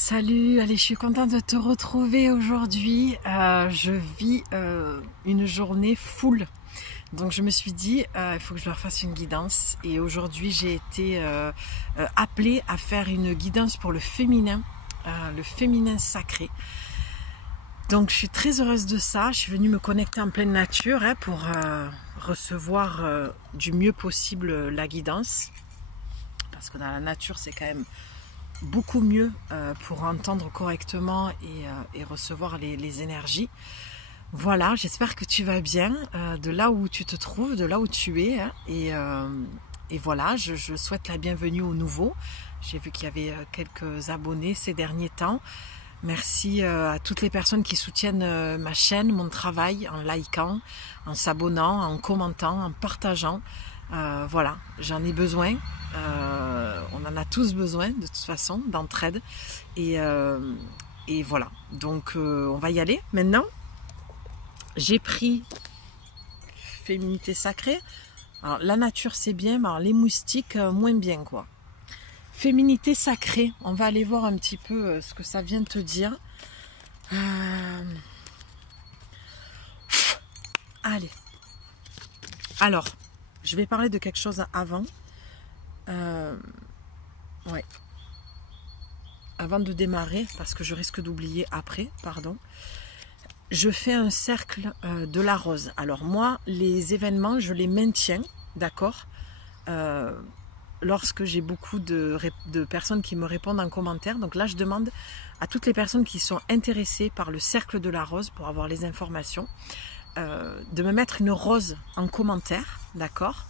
Salut, allez, je suis contente de te retrouver aujourd'hui. Je vis une journée full. Donc je me suis dit, il faut que je leur fasse une guidance. Et aujourd'hui, j'ai été appelée à faire une guidance pour le féminin sacré. Donc je suis très heureuse de ça. Je suis venue me connecter en pleine nature pour recevoir du mieux possible la guidance. Parce que dans la nature, c'est quand même beaucoup mieux pour entendre correctement et recevoir les énergies. Voilà, j'espère que tu vas bien de là où tu te trouves, de là où tu es. Et voilà, je souhaite la bienvenue aux nouveaux. J'ai vu qu'il y avait quelques abonnés ces derniers temps. Merci à toutes les personnes qui soutiennent ma chaîne, mon travail, en likant, en s'abonnant, en commentant, en partageant. Voilà, j'en ai besoin. On en a tous besoin de toute façon, d'entraide. Et voilà, donc on va y aller maintenant. J'ai pris féminité sacrée. Alors, la nature c'est bien, mais alors, les moustiques moins bien quoi. Féminité sacrée, on va aller voir un petit peu ce que ça vient de te dire. Allez. Alors, je vais parler de quelque chose avant. Ouais. Avant de démarrer, parce que je risque d'oublier après, pardon. Je fais un cercle de la rose. Alors moi, les événements, je les maintiens, d'accord, lorsque j'ai beaucoup de personnes qui me répondent en commentaire. Donc là, je demande à toutes les personnes qui sont intéressées par le cercle de la rose, pour avoir les informations, de me mettre une rose en commentaire, d'accord.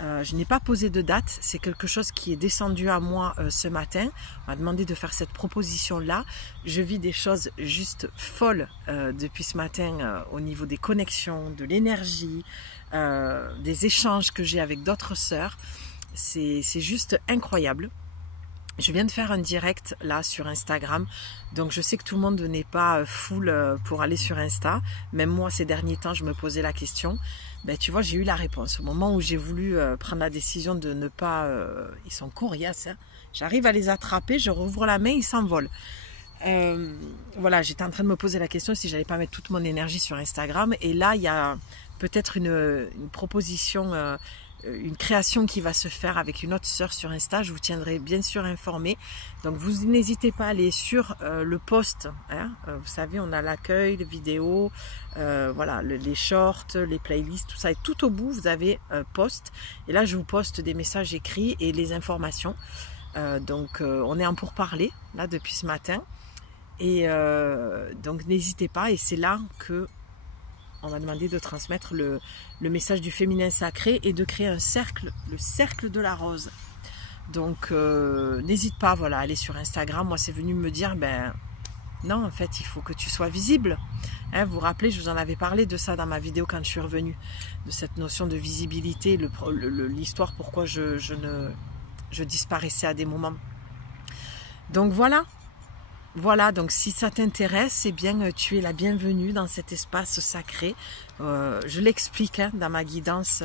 Je n'ai pas posé de date, c'est quelque chose qui est descendu à moi ce matin. On m'a demandé de faire cette proposition-là. Je vis des choses juste folles depuis ce matin au niveau des connexions, de l'énergie, des échanges que j'ai avec d'autres sœurs. C'est juste incroyable. Je viens de faire un direct là sur Instagram, donc je sais que tout le monde n'est pas full pour aller sur Insta. Même moi ces derniers temps je me posais la question. Ben, tu vois, j'ai eu la réponse. Au moment où j'ai voulu prendre la décision de ne pas... ils sont coriaces, hein. J'arrive à les attraper, je rouvre la main, ils s'envolent. Voilà, j'étais en train de me poser la question si j'allais pas mettre toute mon énergie sur Instagram. Et là, il y a peut-être une proposition... une création qui va se faire avec une autre sœur sur Insta. Je vous tiendrai bien sûr informé. Donc vous n'hésitez pas à aller sur le post, hein. Vous savez, on a l'accueil, les vidéos, voilà, les shorts, les playlists, tout ça. Et tout au bout, vous avez post. Et là, je vous poste des messages écrits et les informations. Donc on est en pourparlers là depuis ce matin. Et donc n'hésitez pas. Et c'est là que on m'a demandé de transmettre le message du féminin sacré et de créer un cercle, le cercle de la rose. Donc n'hésite pas, voilà, à aller sur Instagram. Moi c'est venu me dire, ben non, en fait il faut que tu sois visible. Hein, vous vous rappelez, je vous en avais parlé de ça dans ma vidéo quand je suis revenue, de cette notion de visibilité, l'histoire pourquoi je disparaissais à des moments. Donc voilà. Voilà, donc si ça t'intéresse, eh bien tu es la bienvenue dans cet espace sacré. Je l'explique dans ma guidance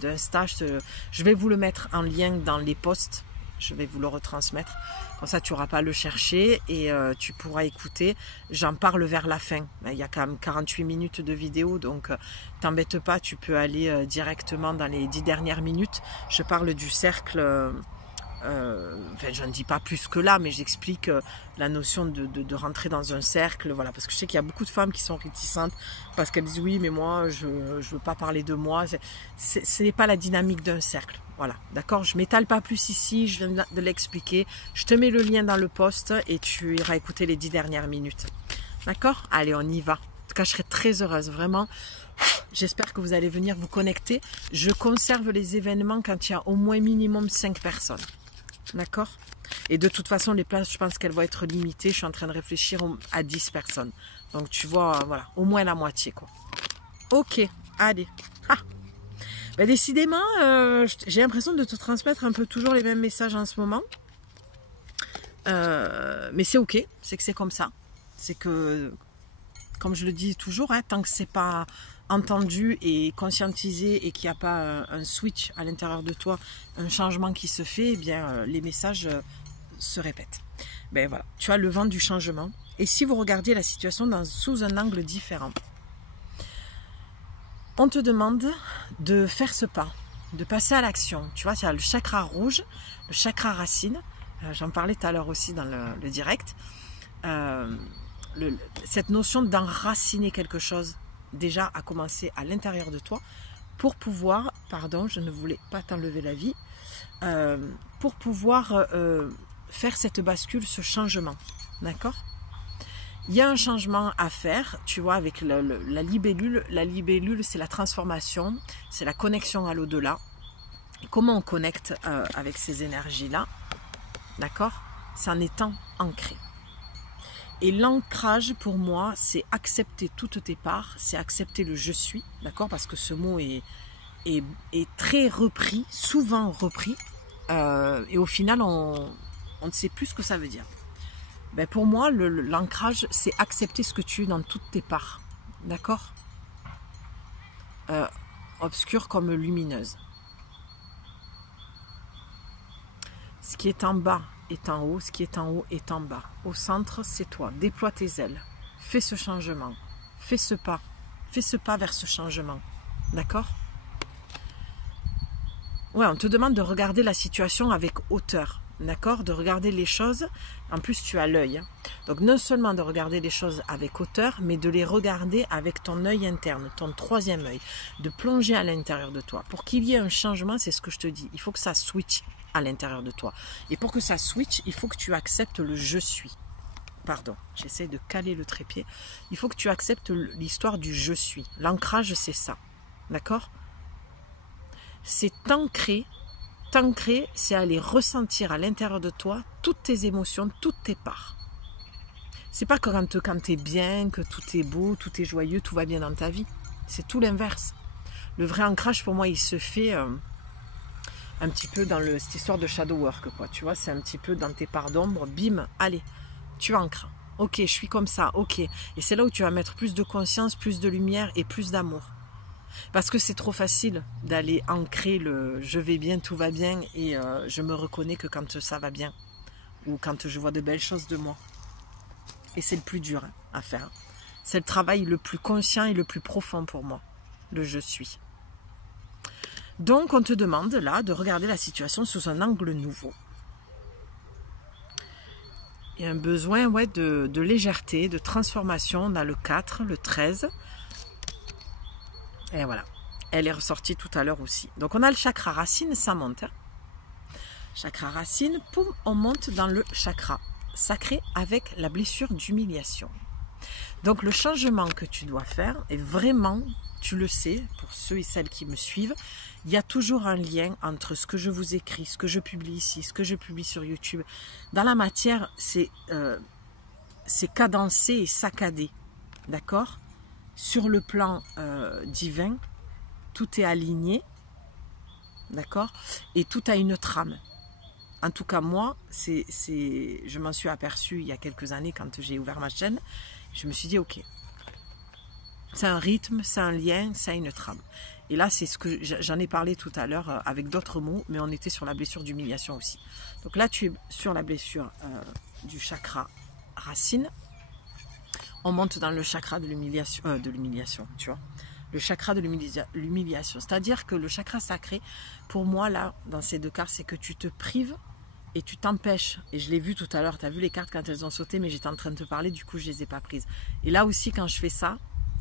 d'Insta. Je vais vous le mettre en lien dans les posts. Je vais vous le retransmettre. Comme ça, tu n'auras pas à le chercher et tu pourras écouter. J'en parle vers la fin. Il y a quand même 48 minutes de vidéo, donc t'embête pas, tu peux aller directement dans les 10 dernières minutes. Je parle du cercle... enfin, je ne dis pas plus que là, mais j'explique la notion de rentrer dans un cercle, voilà, parce que je sais qu'il y a beaucoup de femmes qui sont réticentes parce qu'elles disent oui, mais moi je veux pas parler de moi. Ce n'est pas la dynamique d'un cercle, voilà, d'accord. Je m'étale pas plus ici, je viens de l'expliquer. Je te mets le lien dans le post et tu iras écouter les 10 dernières minutes, d'accord. Allez, on y va. En tout cas, je serai très heureuse, vraiment. J'espère que vous allez venir vous connecter. Je conserve les événements quand il y a au moins minimum 5 personnes. D'accord. Et de toute façon, les places, je pense qu'elles vont être limitées. Je suis en train de réfléchir à 10 personnes. Donc, tu vois, voilà, au moins la moitié, quoi. Ok, allez. Ah. Ben, décidément, j'ai l'impression de te transmettre un peu toujours les mêmes messages en ce moment. Mais c'est ok, c'est que c'est comme ça. C'est que, comme je le dis toujours, hein, tant que c'est pas entendu et conscientisé et qu'il n'y a pas un switch à l'intérieur de toi, un changement qui se fait, eh bien les messages se répètent. ben voilà, tu as le vent du changement. Et si vous regardiez la situation sous un angle différent, on te demande de faire ce pas, de passer à l'action. Tu vois, il y a le chakra rouge, le chakra racine. J'en parlais tout à l'heure aussi dans le direct. Cette notion d'enraciner quelque chose, déjà à commencer à l'intérieur de toi, pour pouvoir, pardon, je ne voulais pas t'enlever la vie, pour pouvoir faire cette bascule, ce changement. D'accord ? Il y a un changement à faire, tu vois, avec la libellule. La libellule, c'est la transformation, c'est la connexion à l'au-delà. Comment on connecte avec ces énergies-là, d'accord? C'est en étant ancré. Et l'ancrage, pour moi, c'est accepter toutes tes parts, c'est accepter le « je suis », d'accord? Parce que ce mot est très repris, souvent repris, et au final, on ne sait plus ce que ça veut dire. Ben pour moi, l'ancrage, c'est accepter ce que tu es dans toutes tes parts. D'accord? Obscure comme lumineuse. Ce qui est en bas est en haut, ce qui est en haut est en bas. Au centre, c'est toi. Déploie tes ailes. Fais ce changement. Fais ce pas. Fais ce pas vers ce changement. D'accord? Ouais, on te demande de regarder la situation avec hauteur. D'accord? De regarder les choses. En plus, tu as l'œil. Hein. Donc, non seulement de regarder les choses avec hauteur, mais de les regarder avec ton œil interne, ton troisième œil. De plonger à l'intérieur de toi. Pour qu'il y ait un changement, c'est ce que je te dis. Il faut que ça switch à l'intérieur de toi. Et pour que ça switch, il faut que tu acceptes le « je suis ». Pardon, j'essaie de caler le trépied. Il faut que tu acceptes l'histoire du « je suis ». L'ancrage, c'est ça. D'accord? C'est t'ancrer. T'ancrer, c'est aller ressentir à l'intérieur de toi toutes tes émotions, toutes tes parts. C'est pas que quand tu es bien, que tout est beau, tout est joyeux, tout va bien dans ta vie. C'est tout l'inverse. Le vrai ancrage, pour moi, il se fait un petit peu dans cette histoire de shadow work, quoi. Tu vois, c'est un petit peu dans tes parts d'ombre. Bim, allez, tu ancres. Ok, je suis comme ça, ok. Et c'est là où tu vas mettre plus de conscience, plus de lumière et plus d'amour. Parce que c'est trop facile d'aller ancrer le « je vais bien, tout va bien » et je me reconnais que quand ça va bien ou quand je vois de belles choses de moi. Et c'est le plus dur à faire. C'est le travail le plus conscient et le plus profond pour moi, le « je suis ». Donc on te demande là de regarder la situation sous un angle nouveau. Il y a un besoin de légèreté, de transformation. On a le 4, le 13. Et voilà, elle est ressortie tout à l'heure aussi. Donc on a le chakra racine, ça monte. Hein. Chakra racine, poum, on monte dans le chakra sacré avec la blessure d'humiliation. Donc le changement que tu dois faire est vraiment, tu le sais, pour ceux et celles qui me suivent, il y a toujours un lien entre ce que je vous écris, ce que je publie ici, ce que je publie sur YouTube. Dans la matière, c'est cadencé et saccadé, d'accord ? Sur le plan divin, tout est aligné, d'accord? Et tout a une trame. En tout cas, moi, je m'en suis aperçue il y a quelques années quand j'ai ouvert ma chaîne. Je me suis dit, ok, c'est un rythme, c'est un lien, ça a une trame. Et là, c'est ce que j'en ai parlé tout à l'heure avec d'autres mots, mais on était sur la blessure d'humiliation aussi. Donc là, tu es sur la blessure du chakra racine. On monte dans le chakra de l'humiliation, tu vois. Le chakra de l'humiliation. C'est-à-dire que le chakra sacré, pour moi, là, dans ces deux cas, c'est que tu te prives et tu t'empêches. Et je l'ai vu tout à l'heure, tu as vu les cartes quand elles ont sauté, mais j'étais en train de te parler, du coup, je ne les ai pas prises. Et là aussi, quand je fais ça,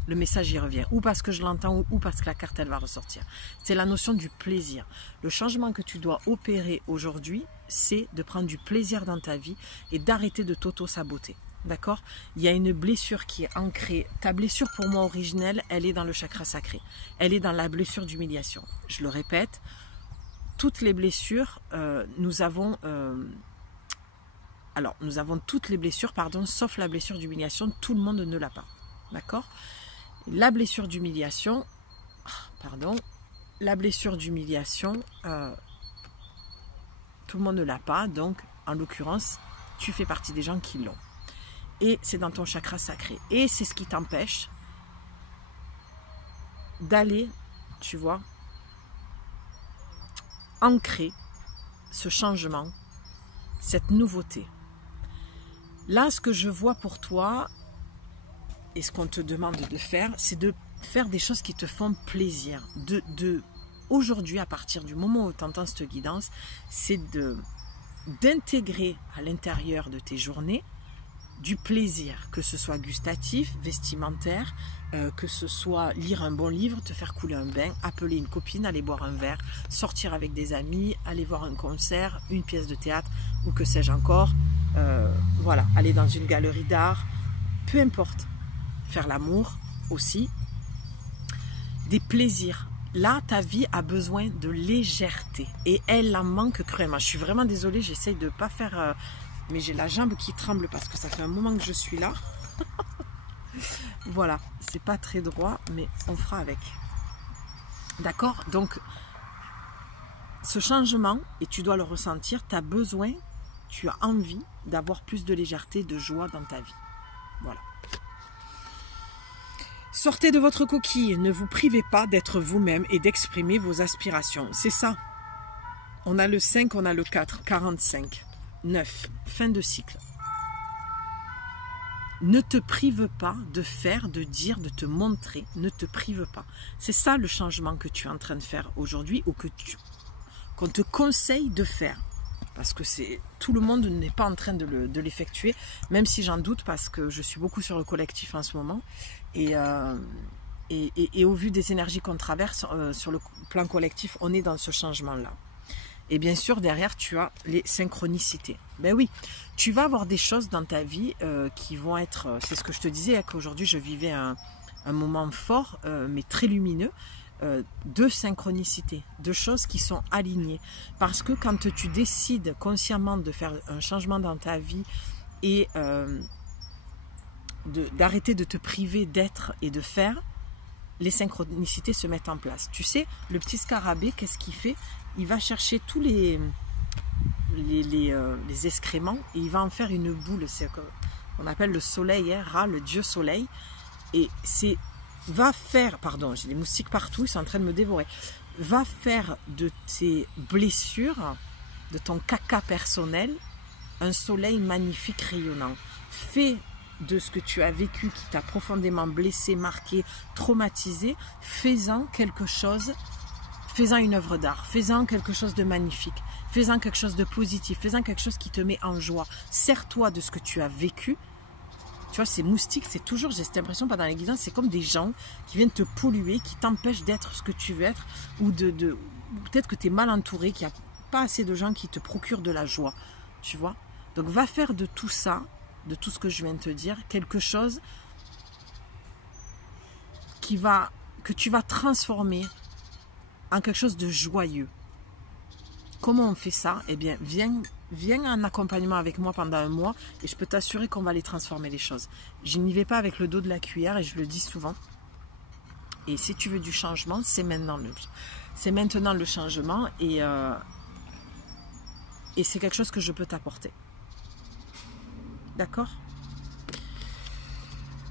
le message y revient. Ou parce que je l'entends, ou parce que la carte, elle va ressortir. C'est la notion du plaisir. Le changement que tu dois opérer aujourd'hui, c'est de prendre du plaisir dans ta vie et d'arrêter de t'auto-saboter. D'accord? Il y a une blessure qui est ancrée. Ta blessure, pour moi, originelle, elle est dans le chakra sacré. Elle est dans la blessure d'humiliation. Je le répète, toutes les blessures, nous avons toutes les blessures, pardon, sauf la blessure d'humiliation. Tout le monde ne l'a pas. D'accord? La blessure d'humiliation, la blessure d'humiliation, tout le monde ne l'a pas. Donc, en l'occurrence, tu fais partie des gens qui l'ont. Et c'est dans ton chakra sacré. Et c'est ce qui t'empêche d'aller, tu vois, ancrer ce changement, cette nouveauté. Là, ce que je vois pour toi, et ce qu'on te demande de faire, c'est de faire des choses qui te font plaisir. Aujourd'hui, à partir du moment où tu entends cette guidance, c'est d'intégrer à l'intérieur de tes journées du plaisir, que ce soit gustatif, vestimentaire, que ce soit lire un bon livre, te faire couler un bain, appeler une copine, aller boire un verre, sortir avec des amis, aller voir un concert, une pièce de théâtre ou que sais-je encore, voilà, aller dans une galerie d'art, peu importe, faire l'amour aussi, des plaisirs. Là, ta vie a besoin de légèreté et elle en manque cruellement. Je suis vraiment désolée, j'essaye de ne pas faire... mais j'ai la jambe qui tremble parce que ça fait un moment que je suis là. Voilà, c'est pas très droit, mais on fera avec. D'accord? Donc, ce changement, et tu dois le ressentir, tu as besoin, tu as envie d'avoir plus de légèreté, de joie dans ta vie. Voilà. Sortez de votre coquille, ne vous privez pas d'être vous-même et d'exprimer vos aspirations. C'est ça. On a le 5, on a le 4, 45. 9. Fin de cycle. Ne te prive pas de faire, de dire, de te montrer. Ne te prive pas. C'est ça le changement que tu es en train de faire aujourd'hui ou qu'on te conseille de faire. Parce que tout le monde n'est pas en train de l'effectuer, même si j'en doute parce que je suis beaucoup sur le collectif en ce moment. Et au vu des énergies qu'on traverse sur le plan collectif, on est dans ce changement-là. Et bien sûr, derrière, tu as les synchronicités. Ben oui, tu vas avoir des choses dans ta vie qui vont être... c'est ce que je te disais, hein, qu'aujourd'hui, je vivais un moment fort, mais très lumineux, de synchronicité, de choses qui sont alignées. Parce que quand tu décides consciemment de faire un changement dans ta vie et d'arrêter de te priver d'être et de faire, les synchronicités se mettent en place. Tu sais, le petit scarabée, qu'est-ce qu'il fait? Il va chercher tous les excréments et il va en faire une boule. C'est qu'on appelle le soleil, hein, Ra, le dieu soleil. Et va faire, pardon, j'ai des moustiques partout, ils sont en train de me dévorer. Va faire de tes blessures, de ton caca personnel, un soleil magnifique rayonnant. Fais de ce que tu as vécu qui t'a profondément blessé, marqué, traumatisé, fais-en quelque chose, fais-en une œuvre d'art, fais-en quelque chose de magnifique, fais-en quelque chose de positif, fais-en quelque chose qui te met en joie. Sers-toi de ce que tu as vécu. Tu vois, ces moustiques, c'est toujours, j'ai cette impression pendant les guidances, c'est comme des gens qui viennent te polluer, qui t'empêchent d'être ce que tu veux être, ou peut-être que tu es mal entouré, qu'il n'y a pas assez de gens qui te procurent de la joie. Tu vois? Donc va faire de tout ça, de tout ce que je viens de te dire, quelque chose que tu vas transformer en quelque chose de joyeux. Comment on fait ça? Eh bien, viens en accompagnement avec moi pendant un mois et je peux t'assurer qu'on va les transformer les choses. Je n'y vais pas avec le dos de la cuillère et je le dis souvent. Et si tu veux du changement, c'est maintenant le changement et c'est quelque chose que je peux t'apporter. D'accord?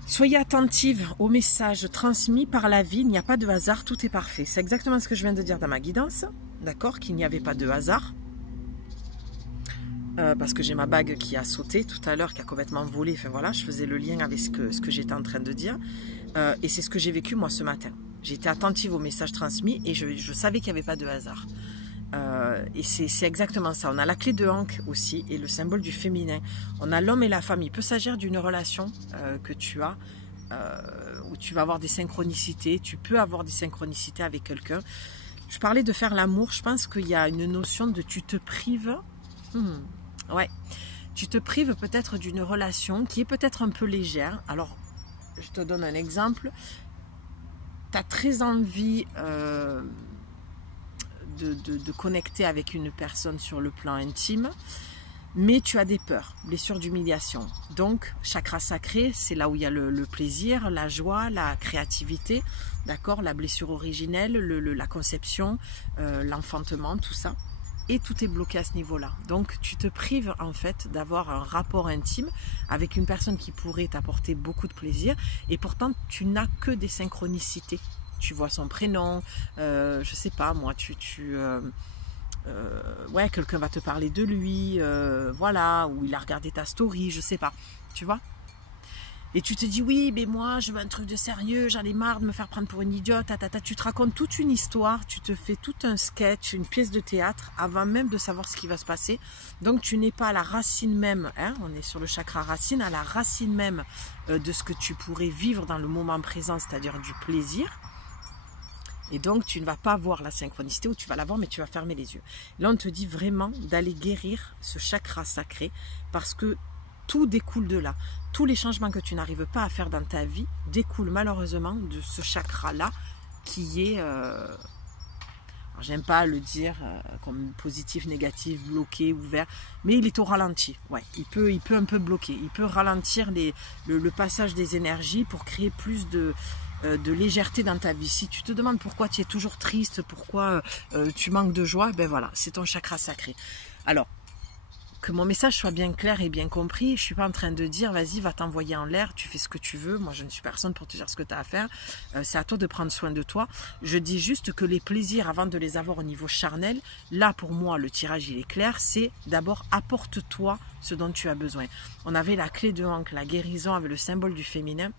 Soyez attentive aux messages transmis par la vie. Il n'y a pas de hasard, tout est parfait. C'est exactement ce que je viens de dire dans ma guidance. D'accord? Qu'il n'y avait pas de hasard. Parce que j'ai ma bague qui a sauté tout à l'heure, qui a complètement volé. Enfin voilà, je faisais le lien avec ce que j'étais en train de dire. Et c'est ce que j'ai vécu moi ce matin. J'ai été attentive aux messages transmis et je savais qu'il n'y avait pas de hasard. Et c'est exactement ça. On a la clé de Ankh aussi et le symbole du féminin. On a l'homme et la femme. Il peut s'agir d'une relation que tu as où tu vas avoir des synchronicités. Tu peux avoir des synchronicités avec quelqu'un. Je parlais de faire l'amour. Je pense qu'il y a une notion de tu te prives. Ouais. Tu te prives peut-être d'une relation qui est peut-être un peu légère. Alors, je te donne un exemple. Tu as très envie de connecter avec une personne sur le plan intime, mais tu as des peurs, blessures d'humiliation. Donc, chakra sacré, c'est là où il y a le plaisir, la joie, la créativité, d'accord, la blessure originelle, la conception, l'enfantement, tout ça. Et tout est bloqué à ce niveau-là. Donc, tu te prives en fait d'avoir un rapport intime avec une personne qui pourrait t'apporter beaucoup de plaisir. Et pourtant, tu n'as que des synchronicités. Tu vois son prénom, je sais pas moi, ouais, quelqu'un va te parler de lui, voilà, ou il a regardé ta story, je sais pas, tu vois. Et tu te dis, oui, mais moi, je veux un truc de sérieux, j'en ai marre de me faire prendre pour une idiote, tu te racontes toute une histoire, tu te fais tout un sketch, une pièce de théâtre, avant même de savoir ce qui va se passer. Donc, tu n'es pas à la racine même, hein, on est sur le chakra racine, à la racine même de ce que tu pourrais vivre dans le moment présent, c'est-à-dire du plaisir. Et donc, tu ne vas pas voir la synchronicité, ou tu vas la voir, mais tu vas fermer les yeux. Là, on te dit vraiment d'aller guérir ce chakra sacré, parce que tout découle de là. Tous les changements que tu n'arrives pas à faire dans ta vie découlent malheureusement de ce chakra-là qui est, j'aime pas le dire comme positif, négatif, bloqué, ouvert, mais il est au ralenti. Ouais, il peut un peu bloquer. Il peut ralentir le passage des énergies pour créer plus de légèreté dans ta vie. Si tu te demandes pourquoi tu es toujours triste, pourquoi tu manques de joie, ben voilà, c'est ton chakra sacré. Alors, que mon message soit bien clair et bien compris, je ne suis pas en train de dire, vas-y, va t'envoyer en l'air, tu fais ce que tu veux, moi je ne suis personne pour te dire ce que tu as à faire, c'est à toi de prendre soin de toi. Je dis juste que les plaisirs, avant de les avoir au niveau charnel, là pour moi, le tirage il est clair, c'est d'abord apporte-toi ce dont tu as besoin. On avait la clé de Ankh, la guérison avec le symbole du féminin,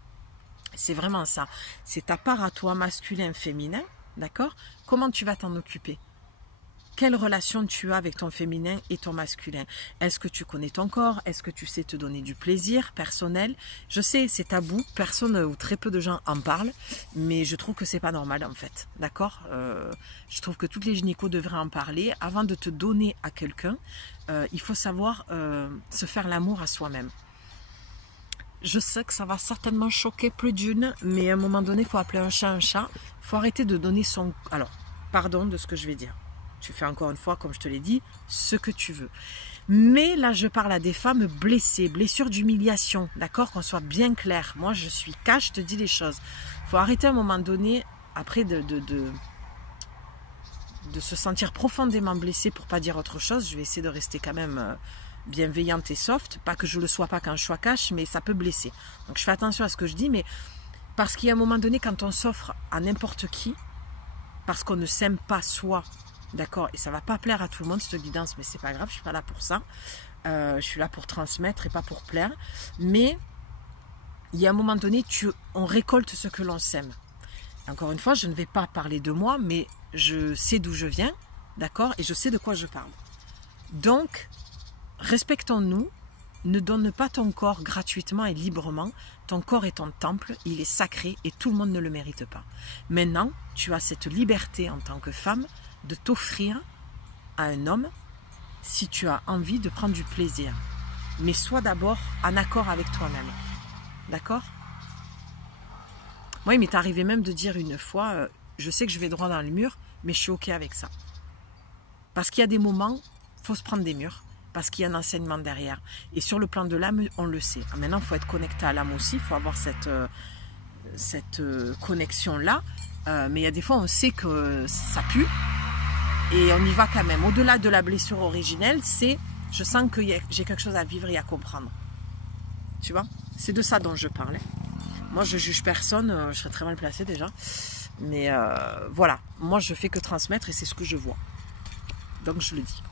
c'est vraiment ça, c'est ta part à toi, masculin, féminin, d'accord? Comment tu vas t'en occuper? Quelle relation tu as avec ton féminin et ton masculin? Est-ce que tu connais ton corps? Est-ce que tu sais te donner du plaisir personnel? Je sais, c'est tabou, personne ou très peu de gens en parlent, mais je trouve que c'est pas normal en fait, d'accord? Je trouve que toutes les gynécos devraient en parler. Avant de te donner à quelqu'un, il faut savoir se faire l'amour à soi-même. Je sais que ça va certainement choquer plus d'une, mais à un moment donné, il faut appeler un chat un chat. Il faut arrêter de donner son... Alors, pardon de ce que je vais dire. Tu fais encore une fois, comme je te l'ai dit, ce que tu veux. Mais là, je parle à des femmes blessées, blessures d'humiliation, d'accord? Qu'on soit bien clair. Moi, je suis cash, je te dis les choses. Il faut arrêter à un moment donné, après de se sentir profondément blessé, pour pas dire autre chose. Je vais essayer de rester quand même bienveillante et soft. Pas que je le sois pas quand je sois cash, mais ça peut blesser. Donc, je fais attention à ce que je dis, mais parce qu'il y a un moment donné, quand on s'offre à n'importe qui, parce qu'on ne s'aime pas soi, d'accord, et ça va pas plaire à tout le monde cette guidance, mais c'est pas grave, je suis pas là pour ça. Je suis là pour transmettre et pas pour plaire. Mais il y a un moment donné, on récolte ce que l'on sème. Encore une fois, je ne vais pas parler de moi, mais je sais d'où je viens, d'accord, et je sais de quoi je parle. Donc, respectons-nous. Ne donne pas ton corps gratuitement et librement. Ton corps est ton temple, il est sacré et tout le monde ne le mérite pas. Maintenant, tu as cette liberté en tant que femme de t'offrir à un homme si tu as envie de prendre du plaisir. Mais sois d'abord en accord avec toi-même. D'accord? Moi, il m'est arrivé même de dire une fois, je sais que je vais droit dans le mur, mais je suis OK avec ça. Parce qu'il y a des moments, il faut se prendre des murs, parce qu'il y a un enseignement derrière. Et sur le plan de l'âme, on le sait. Maintenant, il faut être connecté à l'âme aussi, il faut avoir cette connexion-là. Mais il y a des fois, on sait que ça pue, et on y va quand même. Au-delà de la blessure originelle, c'est je sens que j'ai quelque chose à vivre et à comprendre. Tu vois? C'est de ça dont je parle. Moi, je juge personne, je serais très mal placée déjà. Mais voilà, moi, je fais que transmettre et c'est ce que je vois. Donc, je le dis.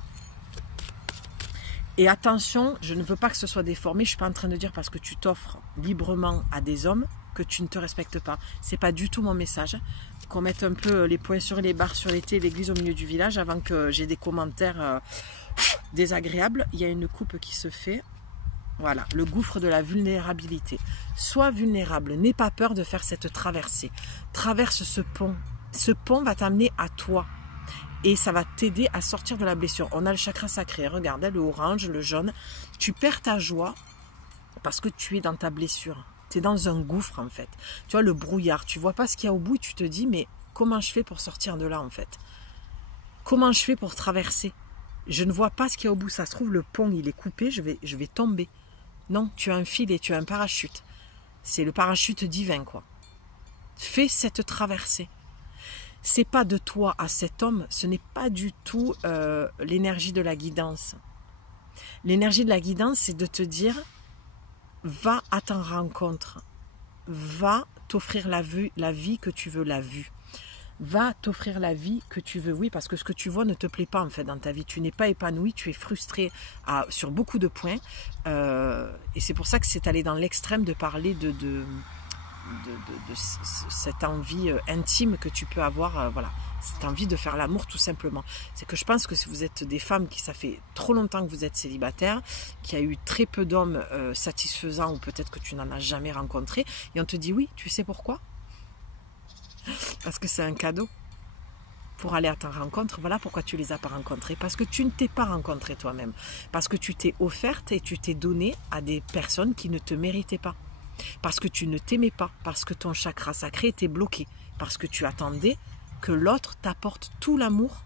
Et attention, je ne veux pas que ce soit déformé. Je ne suis pas en train de dire parce que tu t'offres librement à des hommes que tu ne te respectes pas. Ce n'est pas du tout mon message. Qu'on mette un peu les points sur les barres sur les T, l'église au milieu du village avant que j'ai des commentaires désagréables. Il y a une coupe qui se fait. Voilà, le gouffre de la vulnérabilité. Sois vulnérable, n'aie pas peur de faire cette traversée. Traverse ce pont. Ce pont va t'amener à toi. Et ça va t'aider à sortir de la blessure. On a le chakra sacré, regarde, le orange, le jaune. Tu perds ta joie parce que tu es dans ta blessure. Tu es dans un gouffre en fait. Tu vois le brouillard, tu vois pas ce qu'il y a au bout et tu te dis mais comment je fais pour sortir de là en fait? Comment je fais pour traverser? Je ne vois pas ce qu'il y a au bout. Ça se trouve le pont il est coupé, je vais tomber. Non, tu as un filet, tu as un parachute. C'est le parachute divin quoi. Fais cette traversée. C'est pas de toi à cet homme, ce n'est pas du tout l'énergie de la guidance. L'énergie de la guidance, c'est de te dire, va à ta rencontre, va t'offrir la vie que tu veux, la vue. va t'offrir la vie que tu veux. Oui, parce que ce que tu vois ne te plaît pas en fait dans ta vie. Tu n'es pas épanoui, tu es frustré sur beaucoup de points. Et c'est pour ça que c'est allé dans l'extrême de parler de cette envie intime que tu peux avoir, voilà, cette envie de faire l'amour tout simplement. C'est que je pense que si vous êtes des femmes qui ça fait trop longtemps que vous êtes célibataire, qu'il y a eu très peu d'hommes satisfaisants ou peut-être que tu n'en as jamais rencontré et on te dit oui, tu sais pourquoi? Parce que c'est un cadeau pour aller à ta rencontre. Voilà pourquoi tu les as pas rencontrés, parce que tu ne t'es pas rencontré toi-même, parce que tu t'es offerte et tu t'es donnée à des personnes qui ne te méritaient pas. Parce que tu ne t'aimais pas, parce que ton chakra sacré était bloqué, parce que tu attendais que l'autre t'apporte tout l'amour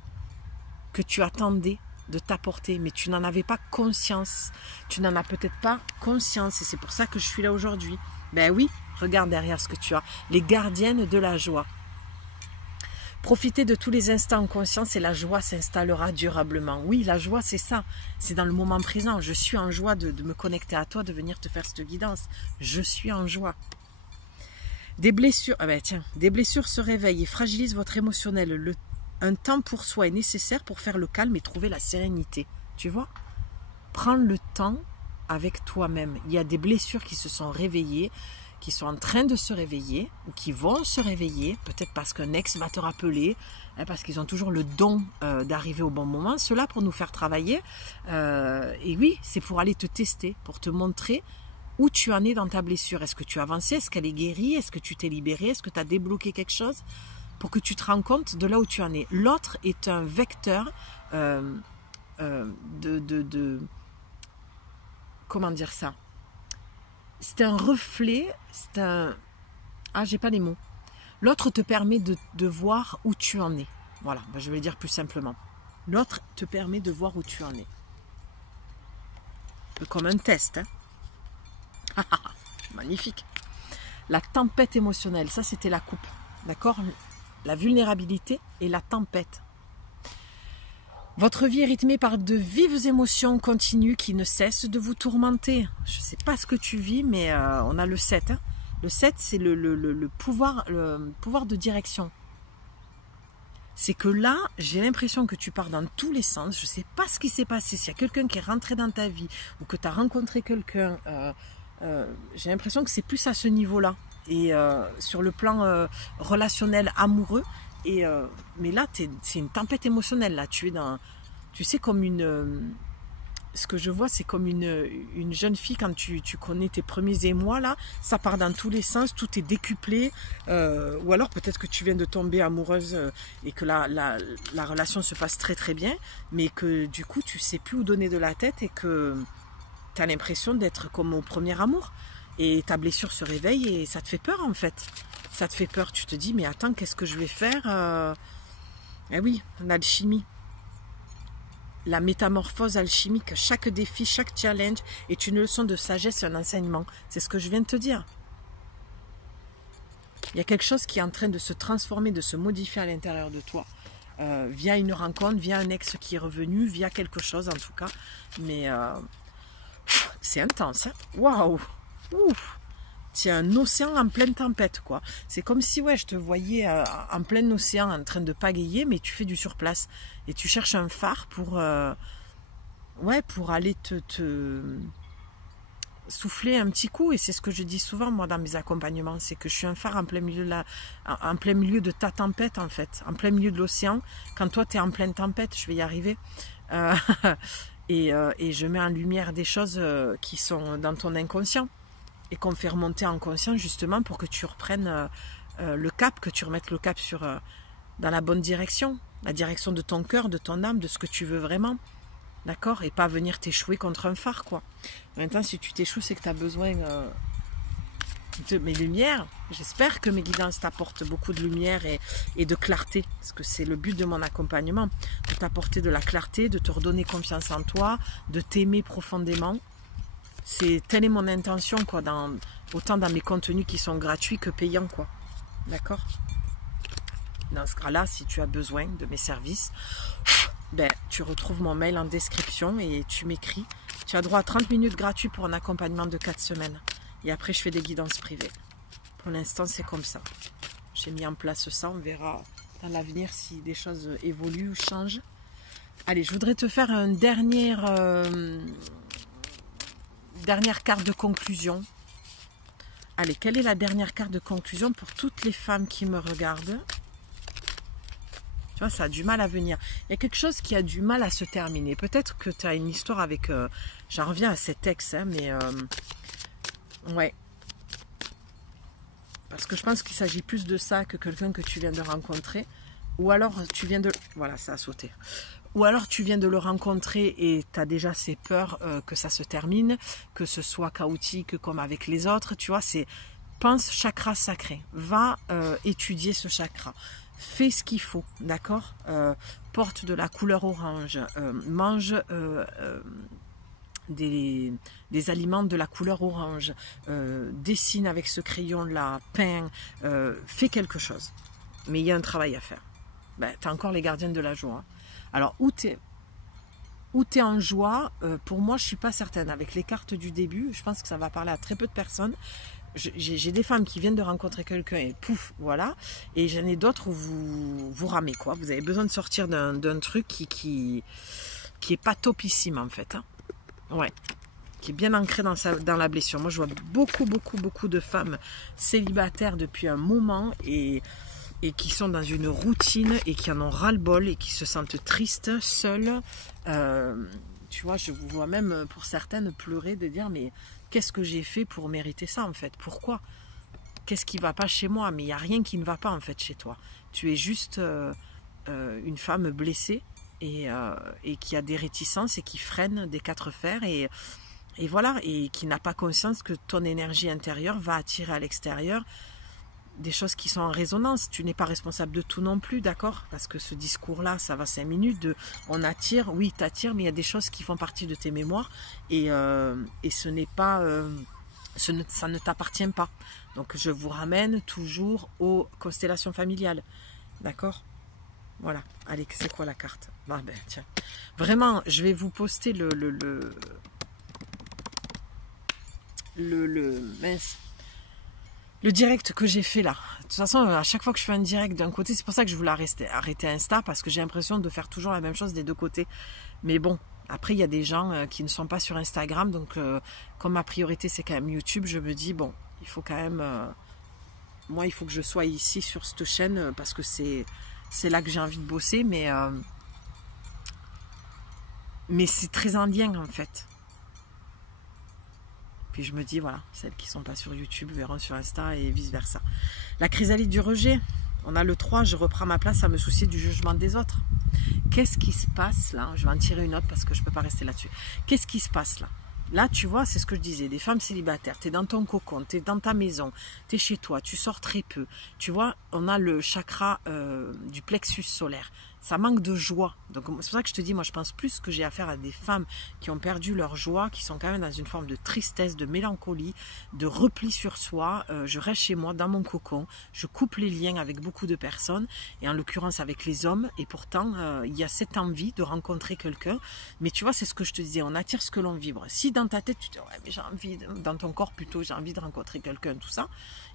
que tu attendais de t'apporter, mais tu n'en avais pas conscience. Tu n'en as peut-être pas conscience et c'est pour ça que je suis là aujourd'hui. Ben oui, regarde derrière ce que tu as, les gardiennes de la joie. Profitez de tous les instants en conscience et la joie s'installera durablement. Oui, la joie, c'est ça. C'est dans le moment présent. Je suis en joie de me connecter à toi, de venir te faire cette guidance. Je suis en joie. Des blessures, des blessures se réveillent et fragilisent votre émotionnel. Un temps pour soi est nécessaire pour faire le calme et trouver la sérénité. Tu vois? Prends le temps avec toi-même. Il y a des blessures qui se sont réveillées, qui sont en train de se réveiller, ou qui vont se réveiller, peut-être parce qu'un ex va te rappeler, parce qu'ils ont toujours le don d'arriver au bon moment, cela pour nous faire travailler, et oui, c'est pour aller te tester, pour te montrer où tu en es dans ta blessure. Est-ce que tu as avancé? Est-ce qu'elle est guérie? Est-ce que tu t'es libéré? Est-ce que tu as débloqué quelque chose? Pour que tu te rends compte de là où tu en es. L'autre est un vecteur comment dire ça? C'est un reflet, c'est un... Ah, j'ai pas les mots. L'autre te permet de voir où tu en es. Voilà, je vais le dire plus simplement. L'autre te permet de voir où tu en es. Comme un test. Hein. Magnifique. La tempête émotionnelle, ça c'était la coupe. D'accord? La vulnérabilité et la tempête. Votre vie est rythmée par de vives émotions continues qui ne cessent de vous tourmenter. Je ne sais pas ce que tu vis, mais on a le 7. Hein. Le 7, c'est le pouvoir de direction. C'est que là, j'ai l'impression que tu pars dans tous les sens. Je ne sais pas ce qui s'est passé. S'il y a quelqu'un qui est rentré dans ta vie ou que tu as rencontré quelqu'un, j'ai l'impression que c'est plus à ce niveau-là. Et sur le plan relationnel, amoureux. Mais là, c'est une tempête émotionnelle. Là, tu sais, comme ce que je vois, c'est comme une jeune fille quand tu connais tes premiers émois. Là, ça part dans tous les sens, tout est décuplé. Ou alors peut-être que tu viens de tomber amoureuse et que la relation se passe très très bien, mais que du coup, tu sais plus où donner de la tête et que tu as l'impression d'être comme au premier amour. Et ta blessure se réveille et ça te fait peur en fait. Ça te fait peur, tu te dis, mais attends, qu'est-ce que je vais faire? Eh oui, l'alchimie. La métamorphose alchimique, chaque défi, chaque challenge est une leçon de sagesse et un enseignement. C'est ce que je viens de te dire. Il y a quelque chose qui est en train de se transformer, de se modifier à l'intérieur de toi. Via une rencontre, via un ex qui est revenu, via quelque chose en tout cas. Mais c'est intense. Hein. Waouh! Ouf! C'est un océan en pleine tempête, quoi. C'est comme si, ouais, je te voyais en plein océan en train de pagayer, mais tu fais du surplace. Et tu cherches un phare pour aller te souffler un petit coup. Et c'est ce que je dis souvent, moi, dans mes accompagnements. C'est que je suis un phare en plein milieu de ta tempête, en fait. En plein milieu de l'océan. Quand toi, tu es en pleine tempête, je vais y arriver. Et je mets en lumière des choses qui sont dans ton inconscient. Et qu'on fait remonter en conscience justement pour que tu reprennes le cap, que tu remettes le cap dans la bonne direction, la direction de ton cœur, de ton âme, de ce que tu veux vraiment, d'accord? Et pas venir t'échouer contre un phare, quoi. Maintenant, si tu t'échoues, c'est que tu as besoin de mes lumières. J'espère que mes guidances t'apportent beaucoup de lumière et de clarté, parce que c'est le but de mon accompagnement, de t'apporter de la clarté, de te redonner confiance en toi, de t'aimer profondément. Telle est mon intention, quoi, autant dans mes contenus qui sont gratuits que payants, quoi. D'accord? Dans ce cas-là, si tu as besoin de mes services, tu retrouves mon mail en description et tu m'écris. Tu as droit à 30 minutes gratuits pour un accompagnement de 4 semaines. Et après, je fais des guidances privées. Pour l'instant, c'est comme ça. J'ai mis en place ça, on verra dans l'avenir si des choses évoluent ou changent. Allez, je voudrais te faire une dernière carte de conclusion. Allez, quelle est la dernière carte de conclusion pour toutes les femmes qui me regardent? Tu vois, ça a du mal à venir. Il y a quelque chose qui a du mal à se terminer. Peut-être que tu as une histoire avec... j'en reviens à cet ex, hein, mais... ouais. Parce que je pense qu'il s'agit plus de ça que quelqu'un que tu viens de rencontrer. Ou alors tu viens de... Voilà, ça a sauté. Ou alors tu viens de le rencontrer et tu as déjà ces peurs que ça se termine, que ce soit chaotique comme avec les autres. Tu vois, c'est... Pense chakra sacré. Va étudier ce chakra. Fais ce qu'il faut, d'accord? Porte de la couleur orange. Mange... des aliments de la couleur orange, dessine avec ce crayon-là, peins, fais quelque chose. Mais il y a un travail à faire. Ben, tu as encore les gardiennes de la joie. Alors, où tu es en joie, pour moi, je ne suis pas certaine. Avec les cartes du début, je pense que ça va parler à très peu de personnes. J'ai des femmes qui viennent de rencontrer quelqu'un et pouf, voilà. Et j'en ai d'autres où vous ramez, quoi. Vous avez besoin de sortir d'un truc qui est pas topissime, en fait. Hein. Ouais, qui est bien ancré dans la blessure. Moi, je vois beaucoup de femmes célibataires depuis un moment et qui sont dans une routine et qui en ont ras-le-bol et qui se sentent tristes, seules. Tu vois, je vous vois même pour certaines pleurer de dire mais qu'est-ce que j'ai fait pour mériter ça en fait? Pourquoi? Qu'est-ce qui ne va pas chez moi? Mais il n'y a rien qui ne va pas en fait chez toi. Tu es juste une femme blessée. Et qui a des réticences et qui freine des quatre fers et voilà, et qui n'a pas conscience que ton énergie intérieure va attirer à l'extérieur des choses qui sont en résonance. Tu n'es pas responsable de tout non plus, d'accord? Parce que ce discours-là, ça va 5 minutes de on attire, oui, t'attires, mais il y a des choses qui font partie de tes mémoires et ce n'est pas... ça ne t'appartient pas. Donc je vous ramène toujours aux constellations familiales, d'accord? Voilà, allez, c'est quoi la carte? Ah ben tiens, vraiment, je vais vous poster le direct que j'ai fait là. De toute façon, à chaque fois que je fais un direct d'un côté, c'est pour ça que je voulais arrêter Insta, parce que j'ai l'impression de faire toujours la même chose des deux côtés. Mais bon, après, il y a des gens qui ne sont pas sur Instagram, donc comme ma priorité, c'est quand même YouTube, je me dis, bon, il faut quand même... moi, il faut que je sois ici sur cette chaîne, parce que c'est là que j'ai envie de bosser, mais c'est très en lien en fait. Puis je me dis, voilà, celles qui ne sont pas sur YouTube verront sur Insta et vice versa. La chrysalide du rejet, on a le 3, je reprends ma place à me soucier du jugement des autres. Qu'est-ce qui se passe là? Je vais en tirer une autre parce que je ne peux pas rester là-dessus. Qu'est-ce qui se passe là? Là, tu vois, c'est ce que je disais, des femmes célibataires, tu es dans ton cocon, tu es dans ta maison, tu es chez toi, tu sors très peu. Tu vois, on a le chakra du plexus solaire. Ça manque de joie. Donc, c'est pour ça que je te dis, moi, je pense plus que j'ai affaire à des femmes qui ont perdu leur joie, qui sont quand même dans une forme de tristesse, de mélancolie, de repli sur soi. Je reste chez moi, dans mon cocon. Je coupe les liens avec beaucoup de personnes, et en l'occurrence avec les hommes. Et pourtant, il y a cette envie de rencontrer quelqu'un. Mais tu vois, c'est ce que je te disais, on attire ce que l'on vibre. Si dans ta tête, tu te dis, ouais, mais j'ai envie, dans ton corps plutôt, j'ai envie de rencontrer quelqu'un, tout ça,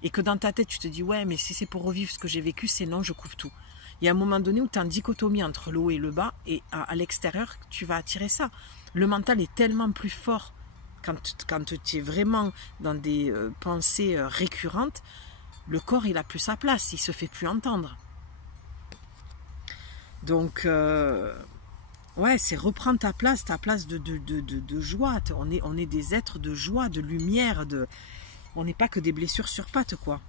et que dans ta tête, tu te dis, ouais, mais si c'est pour revivre ce que j'ai vécu, c'est non, je coupe tout. Il y a un moment donné où tu as une dichotomie entre le haut et le bas, et à l'extérieur, tu vas attirer ça. Le mental est tellement plus fort quand tu es vraiment dans des pensées récurrentes, le corps, il a plus sa place, il se fait plus entendre. Donc, ouais, c'est reprendre ta place de joie. On est des êtres de joie, de lumière, on n'est pas que des blessures sur pattes, quoi.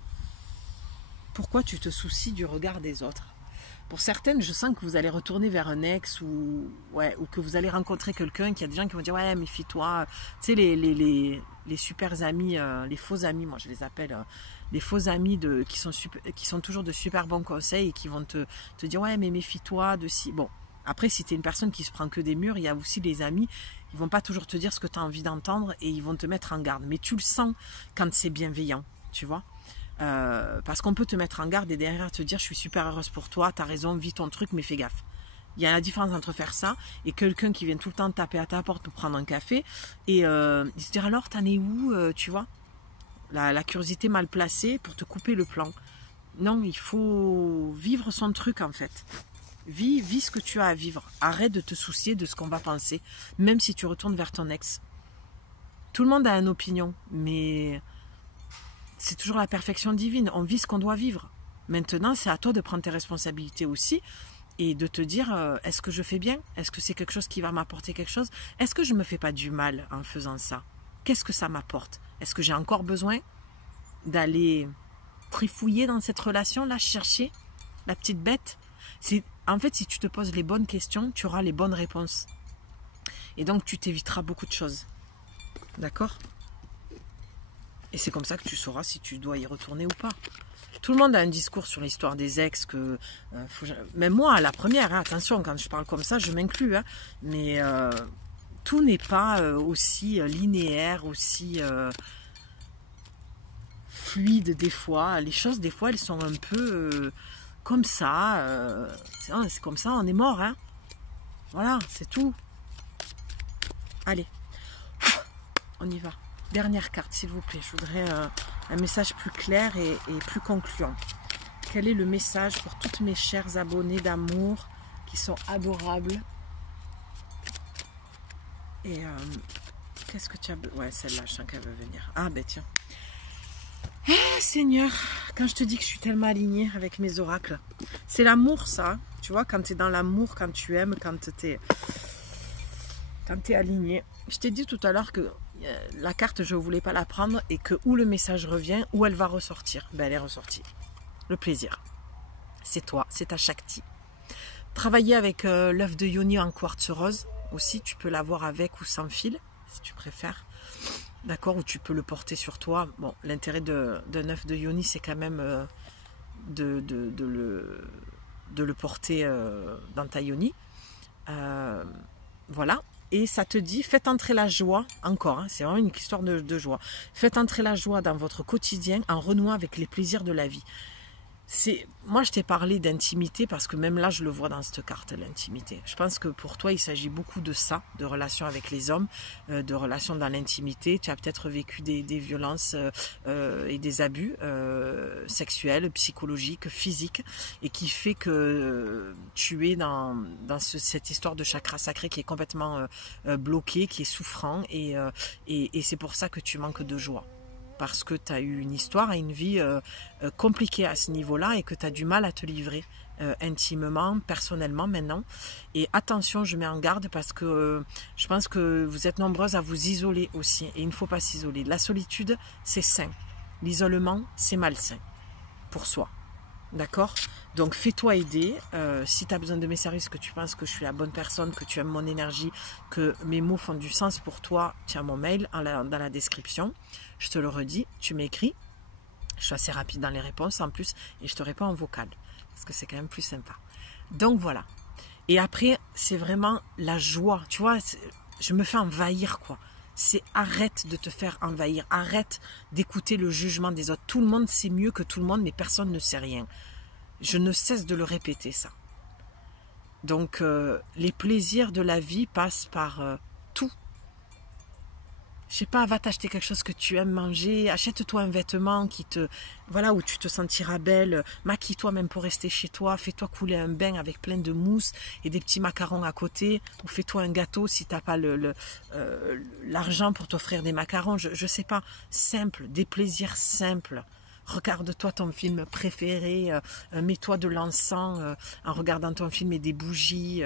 Pourquoi tu te soucies du regard des autres? Pour certaines, je sens que vous allez retourner vers un ex ou que vous allez rencontrer quelqu'un, qu'il y a des gens qui vont dire ouais, méfie-toi. Tu sais, les super amis, les faux amis, moi je les appelle, les faux amis qui sont toujours de super bons conseils et qui vont te dire ouais, mais méfie-toi de si. Bon, après, si tu es une personne qui se prend que des murs, il y a aussi les amis, ils vont pas toujours te dire ce que tu as envie d'entendre et ils vont te mettre en garde. Mais tu le sens quand c'est bienveillant, tu vois. Parce qu'on peut te mettre en garde et derrière te dire je suis super heureuse pour toi, t'as raison, vis ton truc, mais fais gaffe. Il y a la différence entre faire ça et quelqu'un qui vient tout le temps taper à ta porte pour prendre un café et se dire alors t'en es où, tu vois, la curiosité mal placée pour te couper le plan. non, il faut vivre son truc en fait. Vis ce que tu as à vivre. Arrête de te soucier de ce qu'on va penser, même si tu retournes vers ton ex. Tout le monde a une opinion, mais c'est toujours la perfection divine. On vit ce qu'on doit vivre. Maintenant, c'est à toi de prendre tes responsabilités aussi et de te dire, est-ce que je fais bien? Est-ce que c'est quelque chose qui va m'apporter quelque chose? Est-ce que je ne me fais pas du mal en faisant ça? Qu'est-ce que ça m'apporte? Est-ce que j'ai encore besoin d'aller trifouiller dans cette relation-là, chercher la petite bête? En fait, si tu te poses les bonnes questions, tu auras les bonnes réponses. Et donc, tu t'éviteras beaucoup de choses. D'accord? Et c'est comme ça que tu sauras si tu dois y retourner ou pas. Tout le monde a un discours sur l'histoire des ex que... même moi, la première, hein, attention, quand je parle comme ça, je m'inclus. Hein, mais tout n'est pas aussi linéaire, aussi fluide des fois. Les choses, des fois, elles sont un peu... comme ça, c'est comme ça, on est mort, hein. Voilà, c'est tout. Allez, on y va. Dernière carte, s'il vous plaît. Je voudrais un message plus clair et plus concluant. Quel est le message pour toutes mes chers abonnés d'amour qui sont adorables? Et qu'est-ce que tu as... Ouais, celle-là, je sens qu'elle veut venir. Ah, ben tiens. Ah, Seigneur, quand je te dis que je suis tellement alignée avec mes oracles, c'est l'amour, ça. Tu vois, quand tu es dans l'amour, quand tu aimes, quand tu es aligné. Je t'ai dit tout à l'heure que la carte, je ne voulais pas la prendre et que où le message revient, où elle va ressortir. Ben, elle est ressortie. Le plaisir. C'est toi, c'est ta Shakti. Travailler avec l'œuf de Yoni en quartz rose aussi. Tu peux l'avoir avec ou sans fil, si tu préfères. D'accord, ou tu peux le porter sur toi. Bon, l'intérêt d'un œuf de Yoni, c'est quand même de le porter dans ta Yoni. Voilà. Et ça te dit, faites entrer la joie, encore, hein, c'est vraiment une histoire de joie. Faites entrer la joie dans votre quotidien en renouant avec les plaisirs de la vie. Moi, je t'ai parlé d'intimité parce que même là, je le vois dans cette carte, l'intimité. Je pense que pour toi, il s'agit beaucoup de ça, de relations avec les hommes, de relations dans l'intimité. Tu as peut-être vécu des violences et des abus sexuels, psychologiques, physiques, et qui fait que tu es dans cette histoire de chakra sacré qui est complètement bloqué, qui est souffrant, et c'est pour ça que tu manques de joie. Parce que tu as eu une histoire et une vie compliquée à ce niveau-là et que tu as du mal à te livrer intimement, personnellement maintenant. Et attention, je mets en garde parce que je pense que vous êtes nombreuses à vous isoler aussi. Et il ne faut pas s'isoler. La solitude, c'est sain. L'isolement, c'est malsain pour soi. D'accord? Donc fais-toi aider. Si tu as besoin de mes services, que tu penses que je suis la bonne personne, que tu aimes mon énergie, que mes mots font du sens pour toi, tiens mon mail dans la description. Je te le redis, tu m'écris. Je suis assez rapide dans les réponses en plus et je te réponds en vocal parce que c'est quand même plus sympa. Donc voilà. Et après, c'est vraiment la joie. Tu vois, je me fais envahir quoi. C'est arrête de te faire envahir. Arrête d'écouter le jugement des autres. Tout le monde sait mieux que tout le monde, mais personne ne sait rien. Je ne cesse de le répéter ça. Donc les plaisirs de la vie passent par tout. Je sais pas, va t'acheter quelque chose que tu aimes manger, achète-toi un vêtement où tu te sentiras belle, maquille-toi même pour rester chez toi, fais-toi couler un bain avec plein de mousse et des petits macarons à côté, ou fais-toi un gâteau si t'as pas l'argent pour t'offrir des macarons, je sais pas, simple, des plaisirs simples. Regarde-toi ton film préféré, mets-toi de l'encens en regardant ton film et des bougies.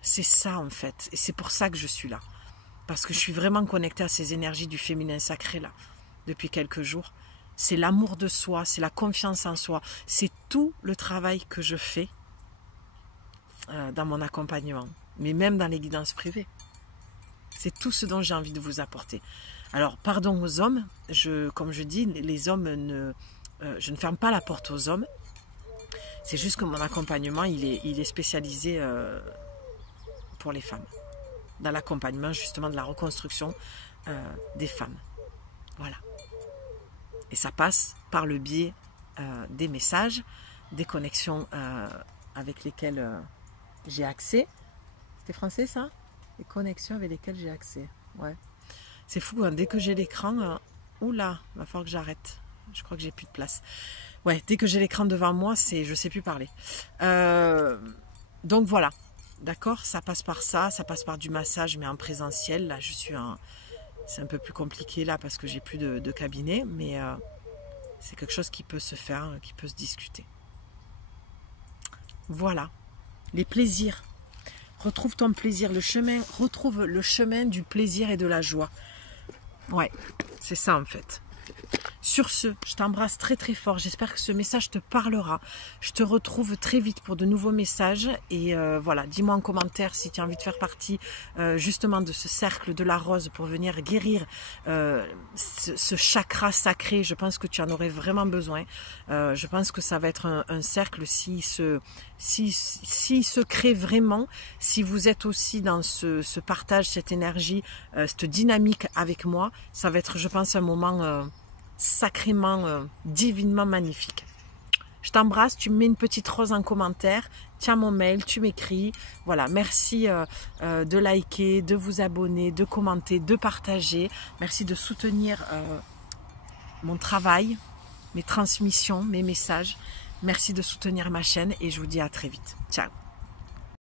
C'est ça en fait, et c'est pour ça que je suis là. Parce que je suis vraiment connectée à ces énergies du féminin sacré là, depuis quelques jours. C'est l'amour de soi, c'est la confiance en soi, c'est tout le travail que je fais dans mon accompagnement, mais même dans les guidances privées. C'est tout ce dont j'ai envie de vous apporter. Alors, pardon aux hommes, comme je dis, les hommes, je ne ferme pas la porte aux hommes. C'est juste que mon accompagnement, il est spécialisé pour les femmes. Dans l'accompagnement justement de la reconstruction des femmes. Voilà. Et ça passe par le biais des messages, des connexions avec lesquelles j'ai accès. C'était français ça? Les connexions avec lesquelles j'ai accès. Ouais. C'est fou, hein, dès que j'ai l'écran, oula, il va falloir que j'arrête. Je crois que j'ai plus de place. Ouais, dès que j'ai l'écran devant moi, je sais plus parler. Donc voilà, d'accord, ça passe par ça passe par du massage, mais en présentiel. Là, c'est un peu plus compliqué là parce que j'ai plus de cabinet, mais c'est quelque chose qui peut se faire, qui peut se discuter. Voilà, les plaisirs. Retrouve ton plaisir, retrouve le chemin du plaisir et de la joie. Ouais, c'est ça en fait. Sur ce, je t'embrasse très très fort. J'espère que ce message te parlera. Je te retrouve très vite pour de nouveaux messages. Et voilà, dis-moi en commentaire si tu as envie de faire partie justement de ce cercle de la rose pour venir guérir ce chakra sacré. Je pense que tu en aurais vraiment besoin. Je pense que ça va être un cercle s'il se crée vraiment, si vous êtes aussi dans ce partage, cette énergie, cette dynamique avec moi, ça va être, je pense, un moment sacrément, divinement magnifique. Je t'embrasse, tu me mets une petite rose en commentaire, tiens mon mail, tu m'écris. Voilà, merci de liker, de vous abonner, de commenter, de partager. Merci de soutenir mon travail, mes transmissions, mes messages. Merci de soutenir ma chaîne et je vous dis à très vite. Ciao.